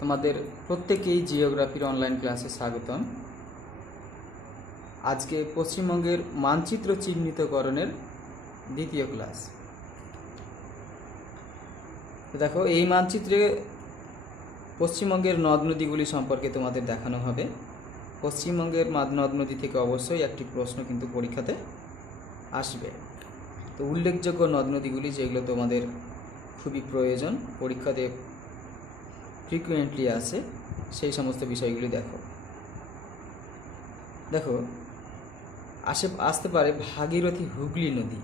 তোমাদের প্রত্যেকেই জিওগ্রাফির অনলাইন ক্লাসে স্বাগতম। আজকে পশ্চিমবঙ্গের মানচিত্র চিহ্নিতকরণের দ্বিতীয় ক্লাস। তো দেখো, এই মানচিত্রে পশ্চিমবঙ্গের নদ নদীগুলি সম্পর্কে তোমাদের দেখানো হবে। পশ্চিমবঙ্গের নদ নদী থেকে অবশ্যই একটি প্রশ্ন কিন্তু পরীক্ষাতে আসবে। তো উল্লেখযোগ্য নদ নদীগুলি যেগুলো তোমাদের খুবই প্রয়োজন, পরীক্ষাতে ফ্রিকুয়েন্টলি আসে, সেই সমস্ত বিষয়গুলি দেখো। দেখো, আসতে পারে ভাগীরথী হুগলি নদী।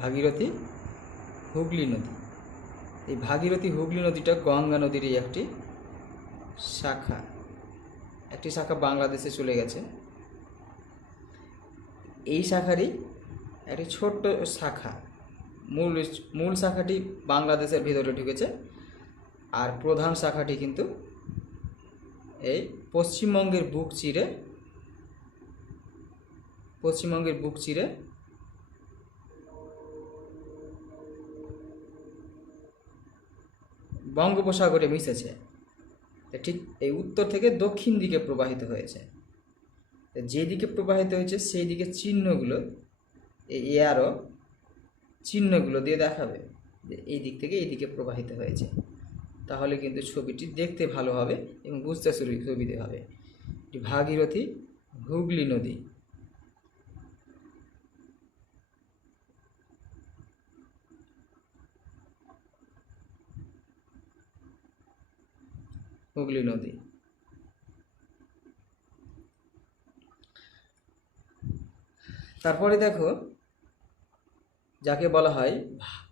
ভাগীরথী হুগলি নদী, এই ভাগীরথী হুগলি নদীটা গঙ্গা নদীরই একটি শাখা বাংলাদেশে চলে গেছে। এই শাখারই একটি ছোট্ট শাখা, মূল শাখাটি বাংলাদেশের ভিতরে ঢুকেছে, আর প্রধান শাখাটি কিন্তু এই পশ্চিমবঙ্গের বুক চিরে বঙ্গোপসাগরে মিশেছে। ঠিক এই উত্তর থেকে দক্ষিণ দিকে প্রবাহিত হয়েছে। যেদিকে প্রবাহিত হয়েছে সেই দিকে চিহ্নগুলো, এই এয়ারও চিহ্নগুলো দিয়ে দেখাবে যে এই দিক থেকে এই দিকে প্রবাহিত হয়েছে। তাহলে কিন্তু ছবিটি দেখতে ভালো হবে এবং বুঝতে সুবিধে হবে। ভাগীরথী হুগলি নদী। হুগলি নদী। তারপরে দেখো, যাকে বলা হয়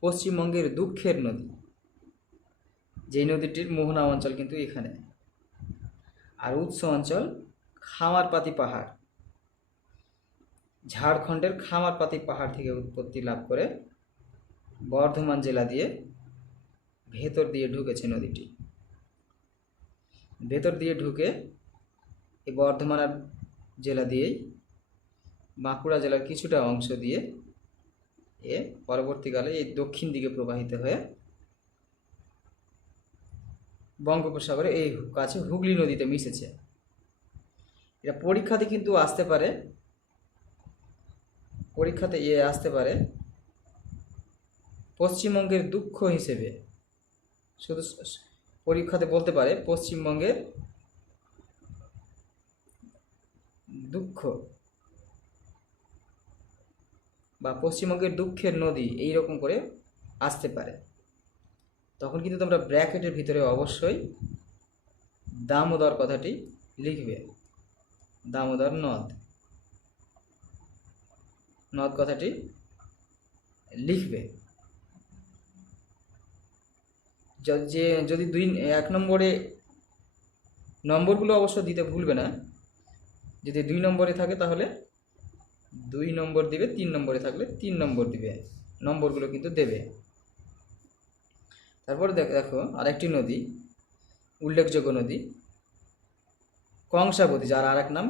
পশ্চিমবঙ্গের দুঃখের নদী, যেই নদীটির মোহনা অঞ্চল কিন্তু এখানে, আর উৎস অঞ্চল খামারপাতি পাহাড়। ঝাড়খণ্ডের খামারপাতি পাহাড় থেকে উৎপত্তি লাভ করে বর্ধমান জেলা দিয়ে ভেতর দিয়ে ঢুকেছে নদীটি। ভেতর দিয়ে ঢুকে এই বর্ধমান জেলা দিয়েই বাঁকুড়া জেলার কিছুটা অংশ দিয়ে এ পরবর্তীকালে এই দক্ষিণ দিকে প্রবাহিত হয়ে বঙ্গোপসাগরে এই কাছে হুগলি নদীতে মিশেছে। এটা পরীক্ষাতে কিন্তু আসতে পারে, পশ্চিমবঙ্গের দুঃখ হিসেবে। শুধু পরীক্ষাতে বলতে পারে পশ্চিমবঙ্গের দুঃখ বা পশ্চিমবঙ্গের দুঃখের নদী, এই রকম করে আসতে পারে। তখন কিন্তু তোমরা ব্র্যাকেটের ভিতরে অবশ্যই দামোদর কথাটি লিখবে। দামোদর নদ কথাটি লিখবে। যদি 1 নম্বরে নম্বরগুলো অবশ্য দিতে ভুলবে না। যদি 2 নম্বরে থাকে তাহলে 2 নম্বর দিবে, 3 নম্বরে থাকলে 3 নম্বর দিবে, নম্বরগুলো কিন্তু দেবে। তারপরে দেখো আরেকটি নদী, উল্লেখযোগ্য নদী কংসাবতী, যার আর এক নাম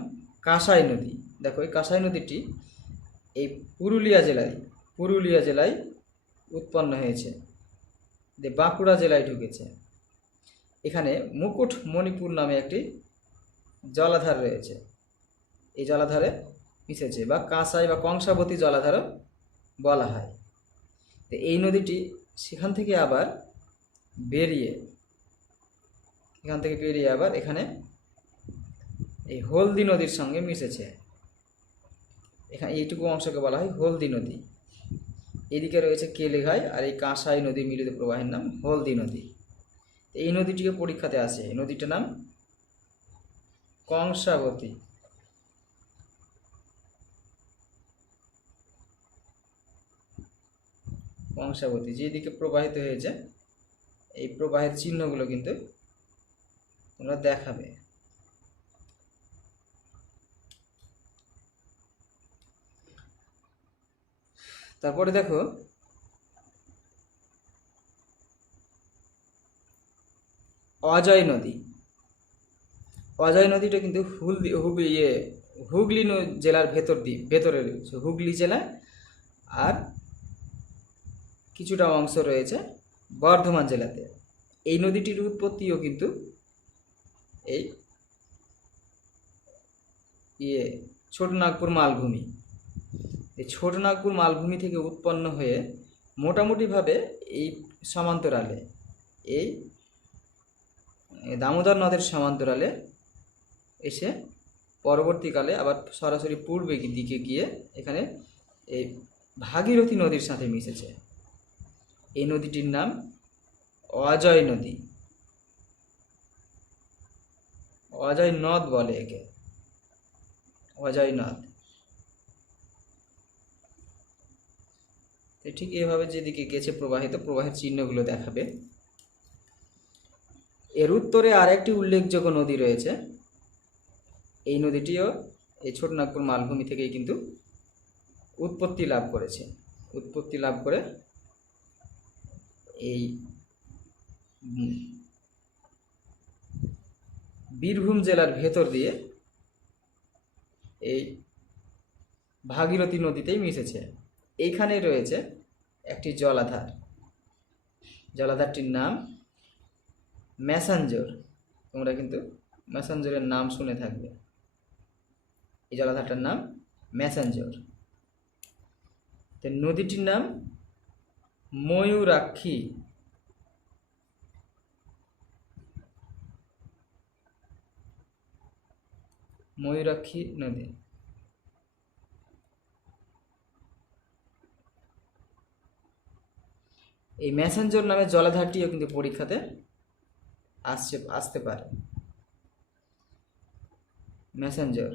কাঁসাই নদী। দেখো, এই কাঁসাই নদীটি এই পুরুলিয়া জেলায় উৎপন্ন হয়েছে, বাঁকুড়া জেলায় ঢুকেছে। এখানে মুকুটমণিপুর নামে একটি জলাধার রয়েছে, এই জলাধারে মিশেছে, বা কাঁসাই বা কংসাবতী জলাধারও বলা হয়। তো এই নদীটি সেখান থেকে আবার বেরিয়ে আবার এখানে এই হলদি নদীর সঙ্গে মিশেছে। এখানে এইটুকু অংশকে বলা হয় হলদি নদী। এদিকে রয়েছে কেলেঘাই, আর এই কাঁসাই নদীর মিলিত প্রবাহের নাম হলদি নদী। এই নদীটিকে পরীক্ষাতে আসে। এই নদীটার নাম কংসাবতী। যেদিকে প্রবাহিত হয়েছে এই প্রবাহের চিহ্নগুলো কিন্তু তোমরা দেখাবে। তারপরে দেখো, অজয় নদীটা কিন্তু হুগলি জেলার ভেতরে রয়েছে। হুগলি জেলা আর কিছুটা অংশ রয়েছে বর্ধমান জেলাতে। এই নদীটির উৎপত্তিও কিন্তু এই ছোটনাগপুর মালভূমি। এই ছোটনাগপুর মালভূমি থেকে উৎপন্ন হয়ে মোটামুটিভাবে এই সমান্তরালে এই দামোদর নদের সমান্তরালে এসে পরবর্তীকালে আবার সরাসরি পূর্বে দিকে গিয়ে এখানে এই ভাগীরথী নদীর সাথে মিশেছে। এই নদীটির নাম অজয় নদী, অজয় নদ বলে একে, অজয় নদ। ঠিক এভাবে যেদিকে গেছে প্রবাহিত, প্রবাহের চিহ্নগুলো দেখাবে। এর উত্তরে আরেকটি উল্লেখযোগ্য নদী রয়েছে। এই নদীটিও এই ছোটনাগপুর মালভূমি থেকেই কিন্তু উৎপত্তি লাভ করেছে। উৎপত্তি লাভ করে এই বীরভূম জেলার ভেতর দিয়ে এই ভাগীরথী নদীতেই মিশেছে। এইখানে রয়েছে একটি জলাধার, জলাধারটির নাম ম্যাসাঞ্জোর। তোমরা কিন্তু ম্যাসাঞ্জোরের নাম শুনে থাকবে। এই জলাধারটার নাম ম্যাসাঞ্জোর। তো নদীটির নাম ময়ূরাক্ষী। ময়ূরাক্ষী নদী। এই ম্যাসাঞ্জোর নামে জলাধারটিও কিন্তু পরীক্ষাতে আসতে পারে। ম্যাসাঞ্জোর।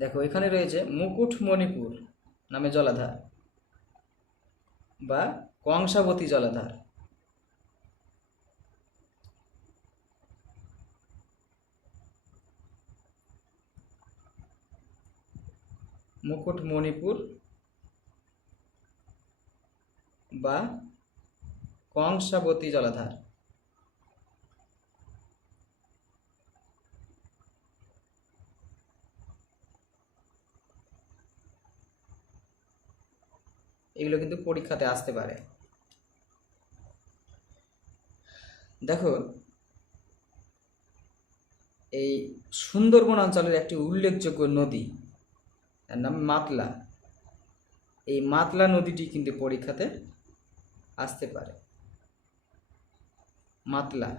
দেখো এখানে রয়েছে মুকুটমণিপুর নামে জলাধার বা কংসাবতী জলাধার। মুকুটমণিপুর বা কংসাবতী জলাধার। এগুলো কিন্তু পরীক্ষাতে আসতে পারে। দেখো এই সুন্দরবন অঞ্চলের একটি উল্লেখযোগ্য নদী, তার নাম মাতলা। এই মাতলা নদীটি কিন্তু পরীক্ষাতে আসতে পারে। মাতলা।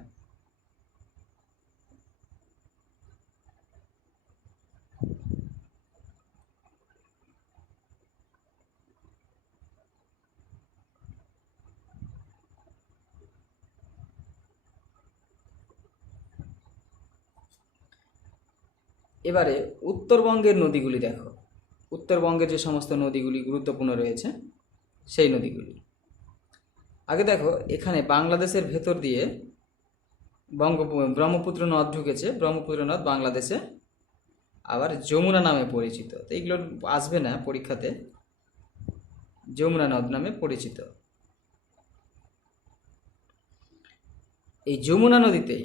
এবারে উত্তরবঙ্গের নদীগুলি দেখো। উত্তরবঙ্গের যে সমস্ত নদীগুলি গুরুত্বপূর্ণ রয়েছে সেই নদীগুলি আগে দেখো। এখানে বাংলাদেশের ভেতর দিয়ে ব্রহ্মপুত্র নদ ঢুকেছে। ব্রহ্মপুত্র নদ বাংলাদেশে আবার যমুনা নামে পরিচিত। তো এইগুলো আসবে না পরীক্ষাতে, যমুনা নদ নামে পরিচিত। এই যমুনা নদীতেই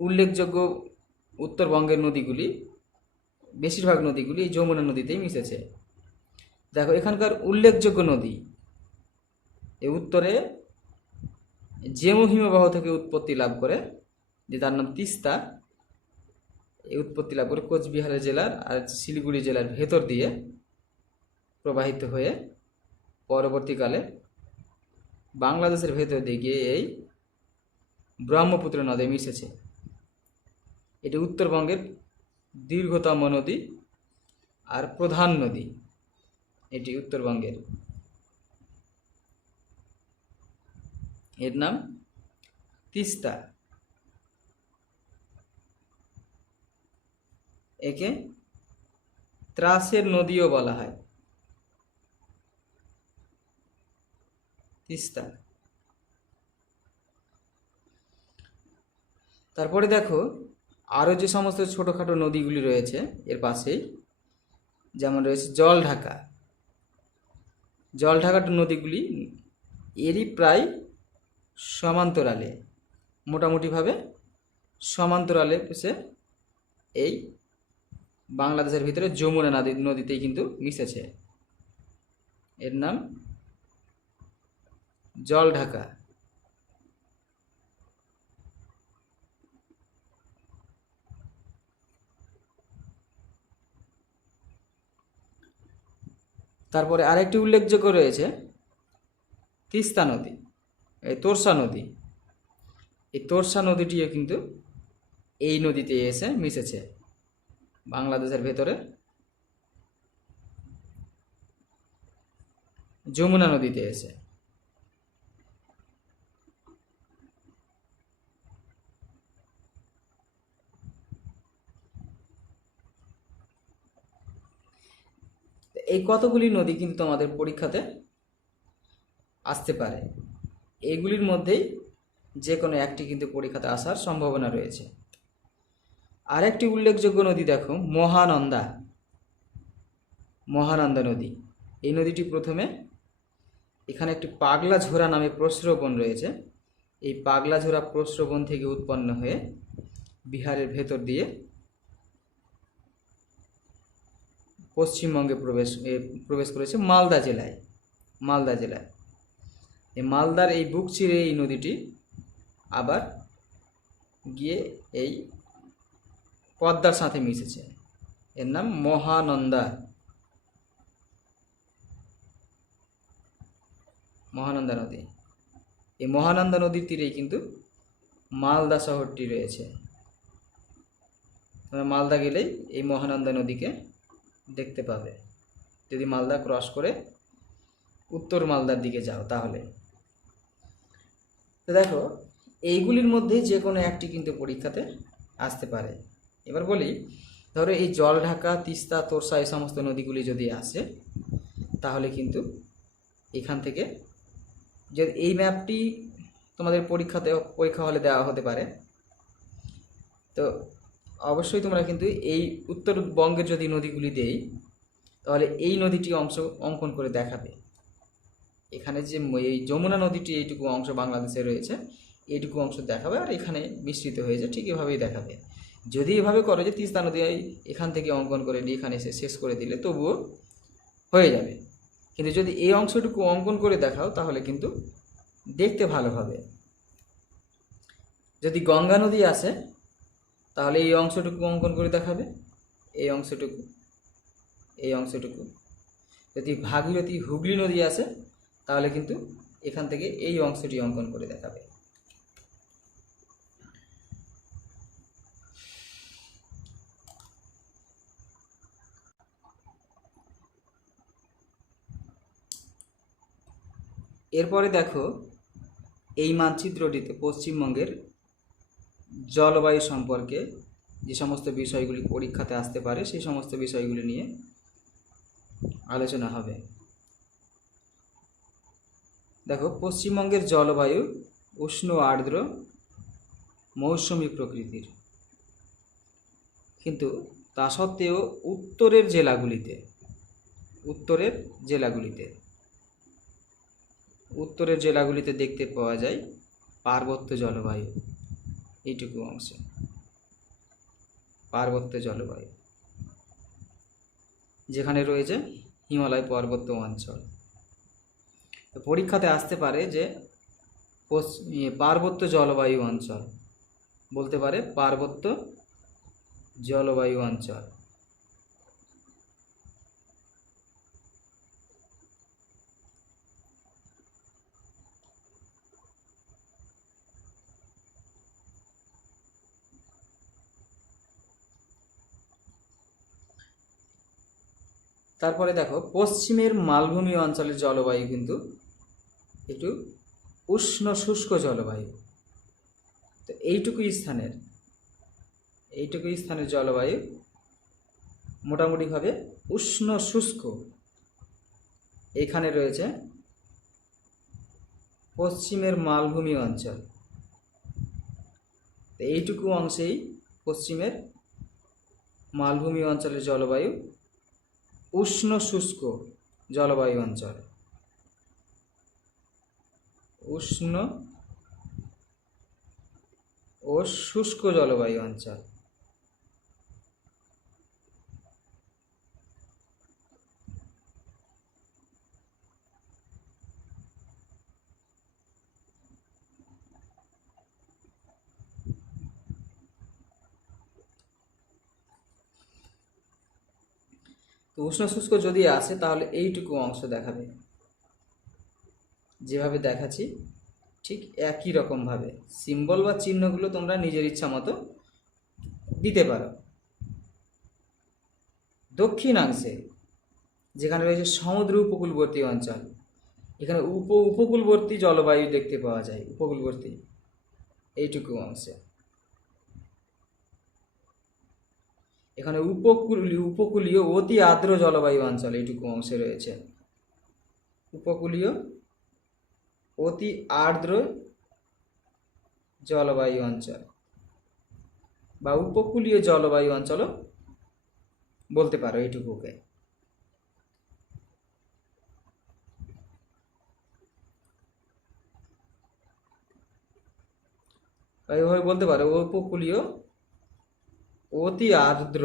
উল্লেখযোগ্য উত্তরবঙ্গের নদীগুলি, বেশিরভাগ নদীগুলি এই যমুনা নদীতেই মিশেছে। দেখো এখানকার উল্লেখযোগ্য নদী, এই উত্তরে জেমু হিমবাহ থেকে উৎপত্তি লাভ করে, যে তার নাম তিস্তা। এই উৎপত্তি লাভ করে কোচবিহার জেলার আর শিলিগুড়ি জেলার ভেতর দিয়ে প্রবাহিত হয়ে পরবর্তীকালে বাংলাদেশের ভেতর দিয়ে গিয়ে এই ব্রহ্মপুত্র নদে মিশেছে। এটি উত্তরবঙ্গের দীর্ঘতম নদী আর প্রধান নদী। এটি উত্তরবঙ্গের, এর নাম তিস্তা। একে ত্রাসের নদীও বলা হয়, তিস্তা। তারপরে দেখো আরও যে সমস্ত ছোটোখাটো নদীগুলি রয়েছে এর পাশেই, যেমন রয়েছে জলঢাকা। জলঢাকা নদীগুলি এরই প্রায় সমান্তরালে, মোটামুটিভাবে সমান্তরালে এসে এই বাংলাদেশের ভিতরে যমুনা নদীতেই কিন্তু মিশেছে। এর নাম জলঢাকা। তারপরে আরেকটি উল্লেখযোগ্য রয়েছে তিস্তা নদী, এই তোরসা নদী। এই তোরসা নদীটিও কিন্তু এই নদীতে এসে মিশেছে বাংলাদেশের ভেতরে যমুনা নদীতে এসে। এই কতগুলি নদী কিন্তু আমাদের পরীক্ষাতে আসতে পারে, এইগুলির মধ্যেই যে কোনো একটি কিন্তু পরীক্ষাতে আসার সম্ভাবনা রয়েছে। আরেকটি উল্লেখযোগ্য নদী দেখো, মহানন্দা। মহানন্দা নদী, এই নদীটি প্রথমে এখানে একটি পাগলা ঝোড়া নামে প্রস্রবণ রয়েছে, এই পাগলা ঝোড়া প্রস্রবণ থেকে উৎপন্ন হয়ে বিহারের ভেতর দিয়ে পশ্চিমবঙ্গে প্রবেশ করেছে মালদা জেলায়। মালদা জেলায় এই মালদার এই বুক চিরে এই নদীটি আবার গিয়ে এই পদ্মার সাথে মিশেছে, এর নাম মহানন্দা। মহানন্দা নদী, এই মহানন্দা নদীর তীরেই কিন্তু মালদা শহরটি রয়েছে। তোমরা মালদা গেলেই এই মহানন্দা নদীকে দেখতে পাবে, যদি মালদা ক্রস করে উত্তর মালদার দিকে যাও তাহলে। তো দেখো, এইগুলির মধ্যে যে কোনো একটি কিন্তু পরীক্ষাতে আসতে পারে। এবার বলি, ধরো এই জলঢাকা, তিস্তা, তোরসা এই সমস্ত নদীগুলি যদি আসে, তাহলে কিন্তু এখান থেকে যে এই ম্যাপটি তোমাদের পরীক্ষা হলে দেওয়া হতে পারে, তো অবশ্যই তোমরা কিন্তু এই উত্তরবঙ্গের যদি নদীগুলি দেই, তাহলে এই নদীটি অংশ অঙ্কন করে দেখাবে। এখানে যে এই যমুনা নদীটি এইটুকু অংশ বাংলাদেশে রয়েছে, এইটুকু অংশ দেখাবে, আর এখানে মিশ্রিত হয়ে যায়, ঠিক এভাবেই দেখাবে। যদি এভাবে করো যে তিস্তা নদী এখান থেকে অঙ্কন করে নিয়ে এখানে এসে শেষ করে দিলে তবুও হয়ে যাবে, কিন্তু যদি এই অংশটুকু অঙ্কন করে দেখাও তাহলে কিন্তু দেখতে ভালো হবে। যদি গঙ্গা নদী আসে তাহলে এই অংশটুকু অঙ্কন করে দেখাবে, এই অংশটুকু, এই অংশটুকু। যদি ভাগীরথী, হুগলি নদী আসে তাহলে কিন্তু এখান থেকে এই অংশটি অঙ্কন করে দেখাবে। এরপরে দেখো, এই মানচিত্রটিতে পশ্চিমবঙ্গের জলবায়ু সম্পর্কে যে সমস্ত বিষয়গুলি পরীক্ষাতে আসতে পারে সেই সমস্ত বিষয়গুলি নিয়ে আলোচনা হবে। দেখো, পশ্চিমবঙ্গের জলবায়ু উষ্ণ আর্দ্র মৌসুমী প্রকৃতির, কিন্তু তা সত্ত্বেও উত্তরের জেলাগুলিতে দেখতে পাওয়া যায় পার্বত্য জলবায়ু। এইটুকু অংশে পার্বত্য জলবায়ু, যেখানে রয়েছে হিমালয় পর্বত অঞ্চল। তো পরীক্ষাতে আসতে পারে যে পার্বত্য জলবায়ু অঞ্চল, বলতে পারে পার্বত্য জলবায়ু অঞ্চল। তারপরে দেখো, পশ্চিমের মালভূমি অঞ্চলের জলবায়ু কিন্তু একটু উষ্ণ শুষ্ক জলবায়ু। তো এইটুকু স্থানের জলবায়ু মোটামুটিভাবে উষ্ণ শুষ্ক। এখানে রয়েছে পশ্চিমের মালভূমি অঞ্চল, তো এইটুকু অংশেই পশ্চিমের মালভূমি অঞ্চলের জলবায়ু উষ্ণ শুষ্ক জলবায়ু অঞ্চল। উষ্ণ ও শুষ্ক জলবায়ু অঞ্চল। উষ্ণ শুষ্ক যদি আসে তাহলে এইটুকু অংশ দেখাবে, যেভাবে দেখাচ্ছি ঠিক একই রকমভাবে সিম্বল বা চিহ্নগুলো তোমরা নিজের ইচ্ছা মতো দিতে পারো। দক্ষিণাংশে যেখানে রয়েছে সমুদ্র উপকূলবর্তী অঞ্চল, এখানে উপকূলবর্তী জলবায়ু দেখতে পাওয়া যায়, উপকূলবর্তী এইটুকু অংশে। এখানে উপকূলীয় অতি আর্দ্র জলবায়ু অঞ্চল এইটুকু অংশে রয়েছে। উপকূলীয় অতি আর্দ্র জলবায়ু অঞ্চল বা উপকূলীয় জলবায়ু অঞ্চলও বলতে পারো এইটুকুকে। এইভাবে বলতে পারো উপকূলীয় অতি আর্দ্র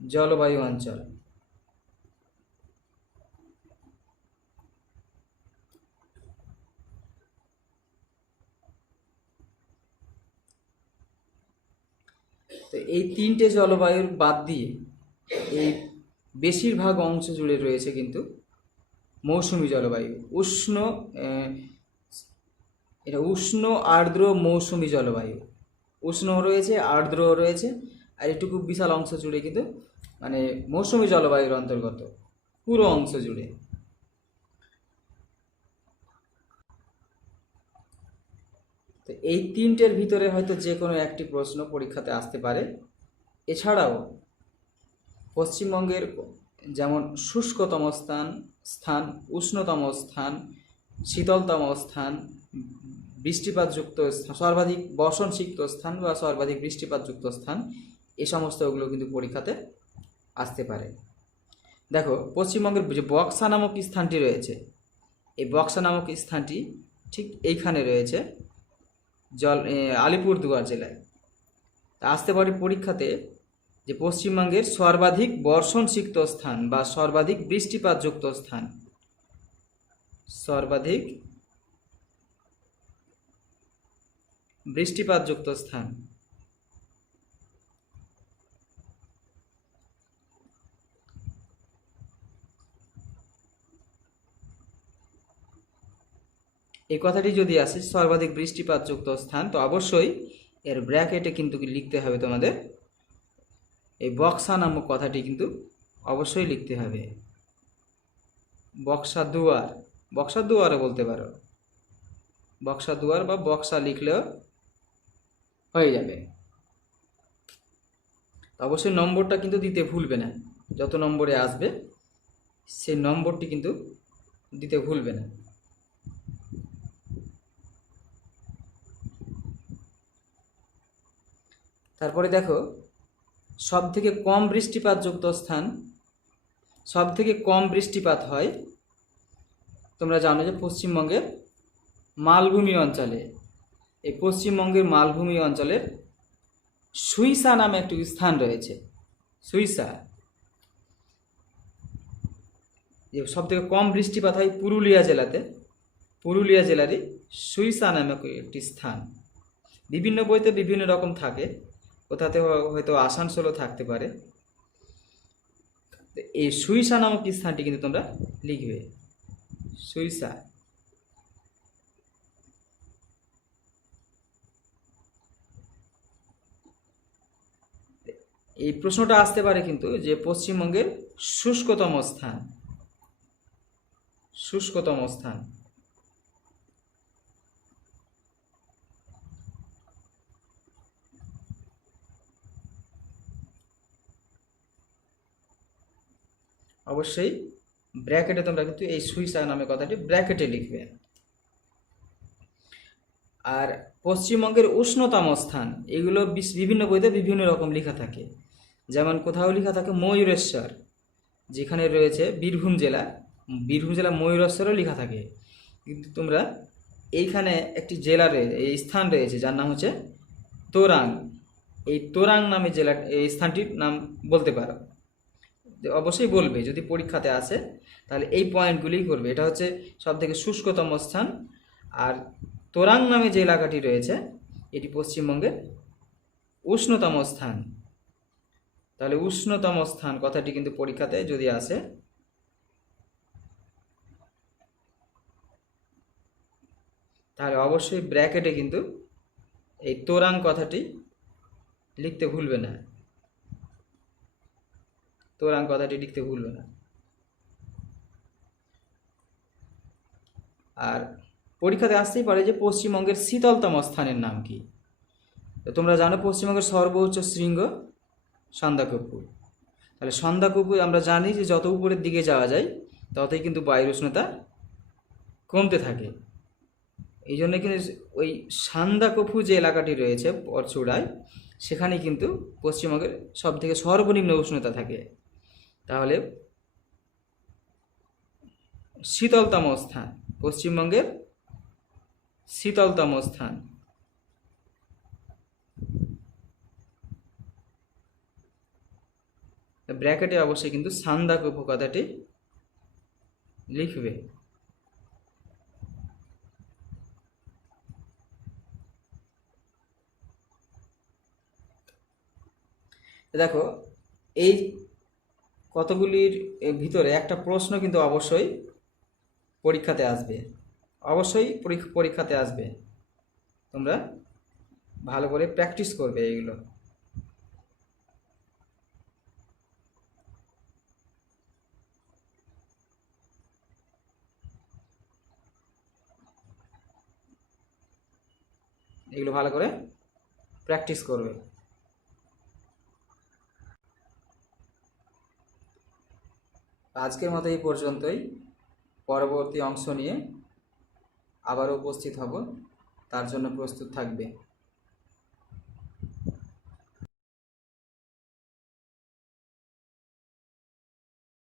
জলবায়ু অঞ্চল। তো এই তিনটে জলবায়ুর বাদ দিয়ে এই বেশিরভাগ অংশ জুড়ে রয়েছে কিন্তু মৌসুমী জলবায়ু। এটা উষ্ণ আর্দ্র মৌসুমী জলবায়ু, উষ্ণ রয়েছে, আর্দ্রও রয়েছে, আর এটুকু বিশাল অংশ জুড়ে কিন্তু মানে মৌসুমী জলবায়ুর অন্তর্গত পুরো অংশ জুড়ে। তো এই তিনটের ভিতরে হয়তো যে কোনো একটি প্রশ্ন পরীক্ষাতে আসতে পারে। এছাড়াও পশ্চিমবঙ্গের যেমন শুষ্কতম স্থান, উষ্ণতম স্থান, শীতলতম স্থান, বৃষ্টিপাতযুক্ত সর্বাধিক বর্ষণসিক্ত স্থান বা সর্বাধিক বৃষ্টিপাতযুক্ত স্থান, এই সমস্তগুলো কিন্তু পরীক্ষাতে আসতে পারে। দেখো পশ্চিমবঙ্গের যে বক্সা নামক স্থানটি রয়েছে, এই বক্সা নামক স্থানটি ঠিক এইখানে রয়েছে আলিপুরদুয়ার জেলায়। আসতে পারে পরীক্ষাতে যে পশ্চিমবঙ্গের সর্বাধিক বর্ষণসিক্ত স্থান বা সর্বাধিক বৃষ্টিপাতযুক্ত স্থান, সর্বাধিক বৃষ্টিপাতযুক্ত স্থান। এই কথাটি যদি আসে সর্বাধিক বৃষ্টিপাতযুক্ত স্থান, তো অবশ্যই এর ব্র্যাকেটে কিন্তু লিখতে হবে তোমাদের এই বক্সা নামক কথাটি কিন্তু অবশ্যই লিখতে হবে। বক্সা দুয়ারও বলতে পারো, বক্সা দুয়ার বা বক্সা লিখলেও হয়ে যাবে। অবশ্যই নম্বরটা কিন্তু দিতে ভুলবে না, যত নম্বরে আসবে সেই নম্বরটি কিন্তু দিতে ভুলবে না। তারপরে দেখো সব থেকে কম বৃষ্টিপাতযুক্ত স্থান, সব থেকে কম বৃষ্টিপাত হয় তোমরা জানো যে পশ্চিমবঙ্গের মালভূমি অঞ্চলে। এই পশ্চিমবঙ্গের মালভূমি অঞ্চলের সুইসা নামে একটি স্থান রয়েছে। সুইসা, যে সব থেকে কম বৃষ্টিপাত হয় পুরুলিয়া জেলাতে, পুরুলিয়া জেলারই সুইসা নামক একটি স্থান। বিভিন্ন বইতে বিভিন্ন রকম থাকে, কোথাতে হয়তো আসানসোলও থাকতে পারে। এই সুইসা নামক স্থানটি কিন্তু তোমরা লিখবে, সুইসা। এই প্রশ্নটা আসতে পারে কিন্তু যে পশ্চিমবঙ্গের শুষ্কতম স্থান, শুষ্কতম স্থান। অবশ্যই ব্র্যাকেটে তোমরা কিন্তু এই সুইসা নামে কথাটি ব্র্যাকেটে লিখবে। আর পশ্চিমবঙ্গের উষ্ণতম স্থান, এগুলো বিভিন্ন বইতে বিভিন্ন রকম লেখা থাকে। যেমন কোথাও লেখা থাকে ময়ূরেশ্বর, যেখানে রয়েছে বীরভূম জেলা, বীরভূম জেলা ময়ূরেশ্বরও লেখা থাকে। কিন্তু তোমরা এইখানে একটি জেলা এই স্থান রয়েছে যার নাম হচ্ছে তোরাং। এই তোরাং নামে জেলা, এই স্থানটির নাম বলতে পারো, অবশ্যই বলবে যদি পরীক্ষাতে আসে, তাহলে এই পয়েন্টগুলিই করবে। এটা হচ্ছে সব থেকে শুষ্কতম স্থান। আর তোরাং নামে যে এলাকাটি রয়েছে এটি পশ্চিমবঙ্গের উষ্ণতম স্থান। তাহলে উষ্ণতম স্থান কথাটি কিন্তু পরীক্ষাতে যদি আসে, তাহলে অবশ্যই ব্র্যাকেটে কিন্তু এই তোরাং কথাটি লিখতে ভুলবে না, তোরাং কথাটি লিখতে ভুলবে না। আর পরীক্ষাতে আসতেই পারে যে পশ্চিমবঙ্গের শীতলতম স্থানের নাম কি। তো তোমরা জানো পশ্চিমবঙ্গের সর্বোচ্চ শৃঙ্গ সান্দাকফু। তাহলে সান্দাকফু আমরা জানি যে যত উপরের দিকে যাওয়া যায় ততই কিন্তু বায়ুর উষ্ণতা কমতে থাকে। এই জন্য কিন্তু ওই সান্দাকফু যে এলাকাটি রয়েছে পরচূড়ায়, সেখানে কিন্তু পশ্চিমবঙ্গের সব থেকে সর্বনিম্ন উষ্ণতা থাকে। তাহলে শীতলতম স্থান, পশ্চিমবঙ্গের শীতলতম স্থান, ব্র্যাকেটে অবশ্যই কিন্তু সান্দাকফু কথাটি লিখবে। দেখো এই কতগুলির ভিতরে একটা প্রশ্ন কিন্তু অবশ্যই পরীক্ষাতে আসবে, অবশ্যই পরীক্ষাতে আসবে। তোমরা ভালো করে প্র্যাকটিস করবে এইগুলো। এগুলো ভালো করে প্র্যাকটিস করবে। আজকের মতো এই পর্যন্তই। পরবর্তী অংশ নিয়ে আবারও উপস্থিত হব, তার জন্য প্রস্তুত থাকবে।